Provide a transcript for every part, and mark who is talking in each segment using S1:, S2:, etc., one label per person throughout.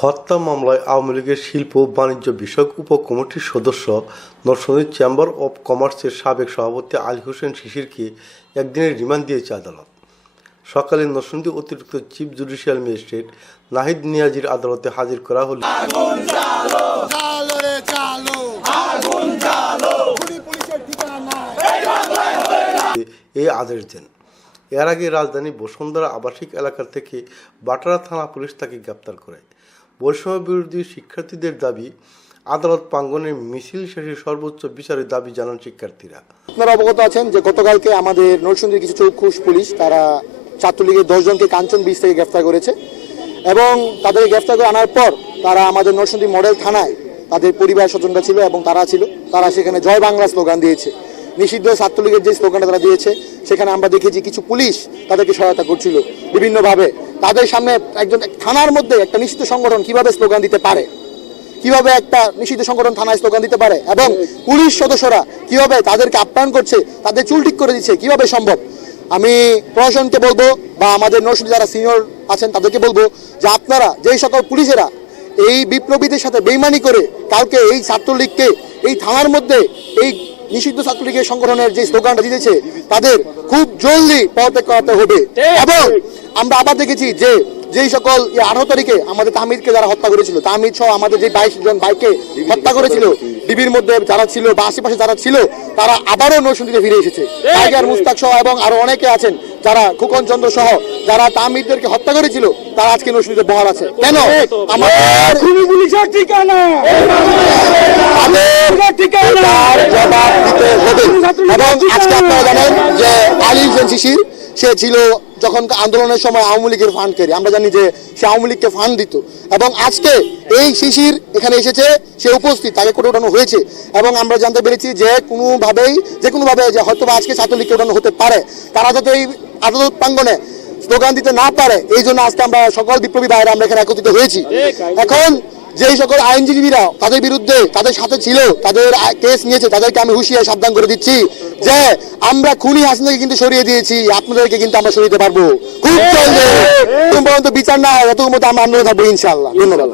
S1: হত্যা মামলায় আওয়ামী লীগের শিল্প ও বাণিজ্য বিষয়ক উপকমিটির সদস্য নরসিংদী চেম্বার অব কমার্সের সাবেক সভাপতি আলী হোসেন শিশিরকে একদিনের রিমান্ড দিয়েছে আদালত। সকালে নরসিংদী অতিরিক্ত চিফ জুডিশিয়াল ম্যাজিস্ট্রেট নাহিদ নিয়াজির আদালতে হাজির করা হলে
S2: চালো রে চালো! আগুন চালো পুলিশ পুলিশের ঠিকানা নাই।
S1: এই আদেশ দেন। এর আগে রাজধানী বসুন্ধরা আবাসিক এলাকা থেকে বাটারা থানা পুলিশ তাকে গ্রেপ্তার করে। বৈষম্য বিরোধী শিক্ষার্থীদের দাবি, আদালত প্রাঙ্গনে মিছিল শেষে সর্বোচ্চ বিচারের দাবি জানান শিক্ষার্থীরা।
S3: আপনারা অবগত আছেন যে গতকালকে আমাদের নরসিংদীর কিছু চৌখুশ পুলিশ তারা ছাত্রলীগের দশজনকে কাঞ্চন বীজ থেকে গ্রেফতার করেছে এবং তাদেরকে গ্রেফতার করে আনার পর তারা আমাদের নরসিংদী মডেল থানায় তাদের পরিবার স্বজনরা ছিল এবং তারা ছিল, তারা সেখানে জয় বাংলা স্লোগান দিয়েছে। নিষিদ্ধ ছাত্রলীগের যে স্লোগানটা তারা দিয়েছে, সেখানে আমরা দেখেছি কিছু পুলিশ তাদেরকে সহায়তা করছিল। বিভিন্নভাবে তাদের সামনে একজন থানার মধ্যে একটা নিষিদ্ধ সংগঠন কীভাবে স্লোগান দিতে পারে? কীভাবে একটা নিষিদ্ধ সংগঠন থানায় স্লোগান দিতে পারে? এবং পুলিশ সদস্যরা কীভাবে তাদেরকে আপ্যায়ন করছে, তাদের চুল ঠিক করে দিচ্ছে, কীভাবে সম্ভব? আমি প্রশাসনকে বলব বা আমাদের নরসিংদী যারা সিনিয়র আছেন তাদেরকে বলব যে আপনারা, যেই সকল পুলিশেরা এই বিপ্লবীদের সাথে বেইমানি করে কালকে এই ছাত্রলীগকে এই থানার মধ্যে এই নিষিদ্ধ ছাত্রলীগের সংগঠনের যে স্লোগানটা দিয়েছে তাদের খুব জলদি পদত্যাগ করাতে হবে। এবং আমরা আবার দেখেছি যে যেই সকল আঠারো তারিখে আমাদের তামিদকে যারা হত্যা করেছিল তামিদ সহ আমাদের যে বাইশ জন ভাইকে হত্যা করেছিল ডিবির মধ্যে যারা ছিল বা আশেপাশে যারা ছিল তারা আবারও নৌসুন্দিতে ফিরে এসেছে। টাইগার মুস্তাক সহ এবং আরও অনেকে আছেন যারা খুকন চন্দ্র সহ যারা তামিদদেরকে হত্যা করেছিল তারা আজকে নৌসুন্দিতে বহাল আছে। কেন? আমাদের
S2: ঠিকানা।
S3: জবাব দিতে হবে। এবং আজকে আপনারা জানেন যে আলী হোসেন শিশির সে ছিল যখন আন্দোলনের সময় আওয়ামী লীগের ফান্ড কেরি আমরা জানি যে সে আওয়ামী লীগকে ফান্ড দিত। এবং আজকে এই শিশির এখানে এসেছে সে উপস্থিত তাকে কোর্টে ওঠানো হয়েছে। এবং আমরা জানতে পেরেছি যে কোনোভাবেই যে কোনোভাবে যে হয়তো বা আজকে ছাত্রলীগকে ওঠানো হতে পারে। তারা যাতে এই আদালত প্রাঙ্গনে স্লোগান দিতে না পারে এই জন্য আজকে আমরা সকল বিপ্লবী বাইরে আমরা এখানে একত্রিত হয়েছি। এখন যেই সকল আইনজীবীরা তাদের বিরুদ্ধে তাদের সাথে ছিল তাদের কেস নিয়েছে তাদেরকে আমি হুঁশিয়ার সাবধান করে দিচ্ছি যে আমরা খুনি হাসিনাকে কিন্তু সরিয়ে দিয়েছি আপনাদেরকে কিন্তু আমরা সরিয়ে পারব। খুব জলদি। যতক্ষণ পর্যন্ত বিচার না হয় ততক্ষণ মধ্যে আমরা আন্দোলন থাকব ইনশাআল্লাহ। ধন্যবাদ।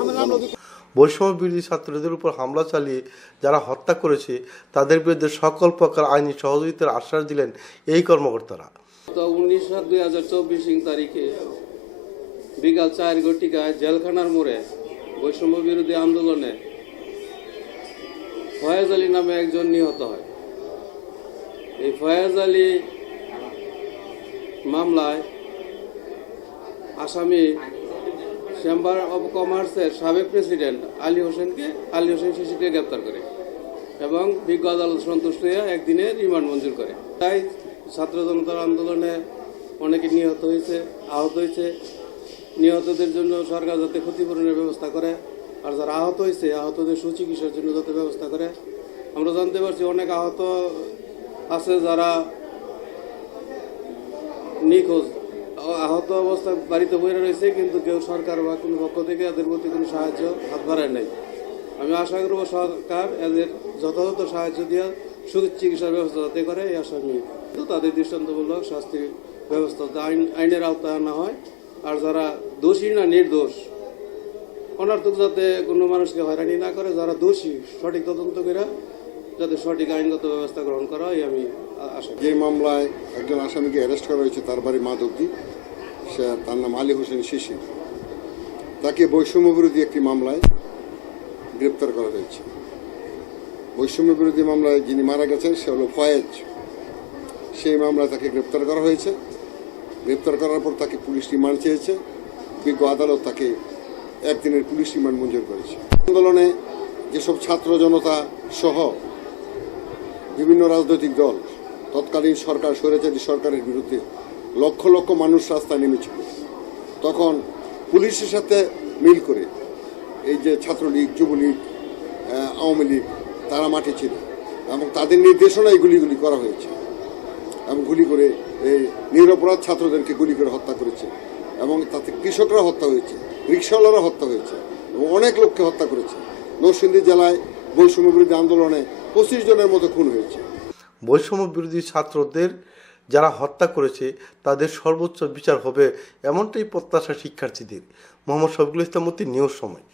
S1: বৈষম্য বিরোধী ছাত্রদের উপর হামলা চালিয়ে যারা হত্যা করেছে তাদের বিরুদ্ধে সকল প্রকার আইনি সহযোগিতার আশ্বাস দিলেন এই কর্মকর্তারা।
S4: তো উনিশ সাত দুই হাজার চব্বিশ তারিখে বিকাল চার ঘটিকায় জেলখানার মোড়ে বৈষম্য বিরোধী আন্দোলনে ফয়াজ আলী নামে একজন নিহত হয়। এই ফয়াজ আলী মামলায় আসামি চেম্বার অব কমার্সের সাবেক প্রেসিডেন্ট আলী হোসেনকে, আলী হোসেন শিশুকে গ্রেপ্তার করে এবং বিজ্ঞ আদালত সন্তুষ্ট হয়ে একদিনে রিমান্ড মঞ্জুর করে। তাই ছাত্র জনতার আন্দোলনে অনেকে নিহত হয়েছে, আহত হয়েছে। নিহতদের জন্য সরকার যাতে ক্ষতিপূরণের ব্যবস্থা করে, আর যারা আহত হয়েছে, আহতদের সুচিকিৎসার জন্য যাতে ব্যবস্থা করে। আমরা জানতে পারছি অনেক আহত আছে যারা নিখোঁজ, আহত অবস্থায় বাড়িতে বইরে রয়েছে, কিন্তু কেউ সরকার বা কোনো পক্ষ থেকে এদের প্রতি কোনো সাহায্য হাত বাড়ায় নাই। আমি আশা করব সরকার এদের যথাযথ সাহায্য দিয়ে সুচিকিৎসার ব্যবস্থা যাতে করে, এই আশা নিয়ে। তো তাদের দৃষ্টান্তমূলক শাস্তির ব্যবস্থা আইন আইনের আওতায় আনা হয়, আর যারা দোষী না নির্দোষ? অনার্থক যাতে কোনো মানুষকে হয়রানি না করে, যারা দোষী, সঠিক তদন্ত করে যাতে সঠিক আইনগত ব্যবস্থা গ্রহণ করা হয়, আমি আশা
S5: যে মামলায় একজন আসামিকে অ্যারেস্ট করা হয়েছে, তার বাড়ি মাধবদী। সে, তার নাম আলী হোসেন শিশির তাকে বৈষম্য বিরোধী একটি মামলায় গ্রেপ্তার করা হয়েছে। বৈষম্য বিরোধী মামলায় যিনি মারা গেছেন, সে হলো ফয়েজ। সেই মামলায় তাকে গ্রেপ্তার করা হয়েছে। গ্রেপ্তার করার পর তাকে পুলিশ রিমান্ড চেয়েছে। বিজ্ঞ আদালত তাকে একদিনের পুলিশ রিমান্ড মঞ্জুর করেছে। আন্দোলনে যেসব ছাত্র জনতা সহ বিভিন্ন রাজনৈতিক দল তৎকালীন সরকার স্বৈরাচারী সরকারের বিরুদ্ধে লক্ষ লক্ষ মানুষ রাস্তায় নেমেছিল। তখন পুলিশের সাথে মিল করে এই যে ছাত্রলীগ, যুবলীগ আওয়ামী লীগ, তারা মাঠে ছিল এবং তাদের নির্দেশনায় গুলিগুলি করা হয়েছে এবং গুলি করে এই নিরপরাধ ছাত্রদেরকে গুলি করে হত্যা করেছে। এবং তাতে কৃষকরা হত্যা হয়েছে রিক্সাওয়ালারা হত্যা হয়েছে এবং অনেক লোককে হত্যা করেছে। নরসিংদী জেলায় বৈষম্য বিরোধী আন্দোলনে পঁচিশ জনের মতো খুন হয়েছে।
S1: বৈষম্য বিরোধী ছাত্রদের যারা হত্যা করেছে, তাদের সর্বোচ্চ বিচার হবে এমনটাই প্রত্যাশা শিক্ষার্থীদের। মোহাম্মদ শফিকুল ইসলামতি নিউজ সময়।